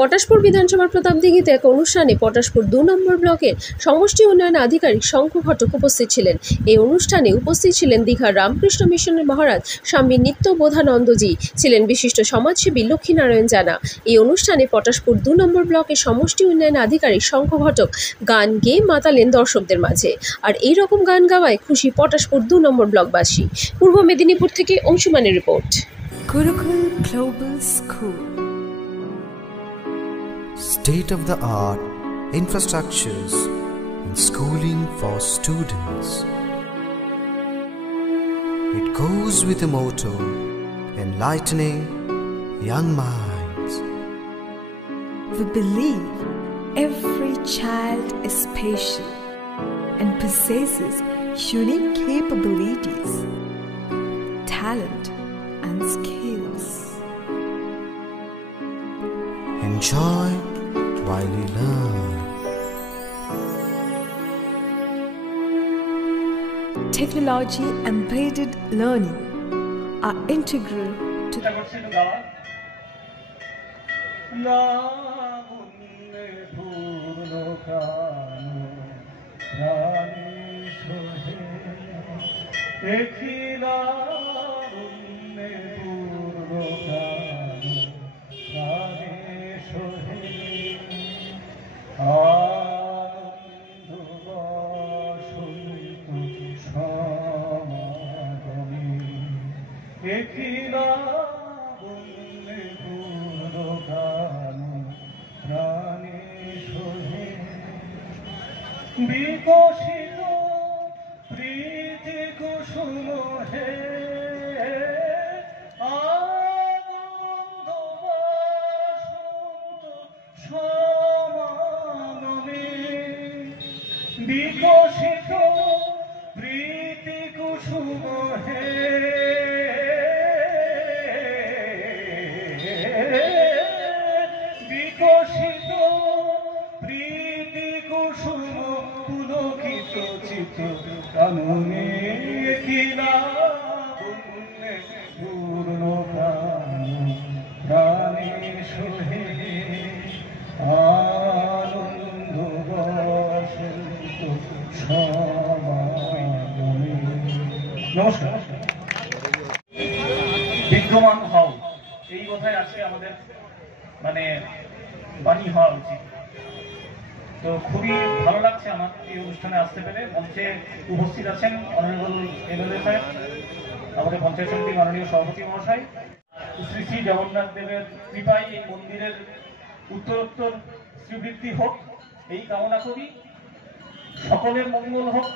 পটাশপুর বিধানসভার প্রতাপদিঘিতে এক অনুষ্ঠানে পটাশপুর ২ নম্বর ব্লকের সমষ্টি উন্নয়ন আধিকারিক শঙ্খ ঘটক উপস্থিত ছিলেন। এই অনুষ্ঠানে উপস্থিত ছিলেন দীঘার রামকৃষ্ণ মিশনের মহারাজ স্বামী নিত্যবোধানন্দজি, ছিলেন বিশিষ্ট সমাজসেবী লক্ষ্মীনারায়ণ জানা। এই অনুষ্ঠানে পটাশপুর ২ নম্বর ব্লকের সমষ্টি উন্নয়ন আধিকারিক শঙ্খ ঘটক গান গেয়ে মাতালেন দর্শকদের মাঝে। আর এই রকম গান গাওয়ায় খুশি পটাশপুর ২ নম্বর ব্লকবাসী। পূর্ব মেদিনীপুর থেকে অংশুমানের report. Gurukul Global School. State-of-the-art infrastructures and schooling for students. It goes with the motto, enlightening young minds. We believe every child is special and possesses unique capabilities, talent and skills. Enjoy while you learn. Technology embedded learning are integral to বিকশিত প্রীতি কুসুম হে আনন্দ বসন্ত সমাগমে, বিকশিত প্রীতি কুসুম হে বিকশিত প্রীতি কুসুম পুলকিত চিত্ত কাননে কিলা পুণ্যে পূর্ণ প্রাণে সোহে আনন্দ বসন্ত সমাগমে। নমস্কার। বিদ্যমান হও, এই কথাই আজকে আমাদের বাণী হওয়া উচিত। তো খুবই ভালো লাগছে আমার এই অনুষ্ঠানে আসতে পেরে। মঞ্চে উপস্থিত আছেন অনারেবল এমএলএ সাহেব, আমাদের পঞ্চায়েত সমিতির মাননীয় সভাপতি মহাশয়। শ্রী শ্রী জগন্নাথ দেবের কৃপায় এই মন্দিরের উত্তরোত্তর শ্রীবৃদ্ধি হোক এই কামনা করি। সকলের মঙ্গল হোক।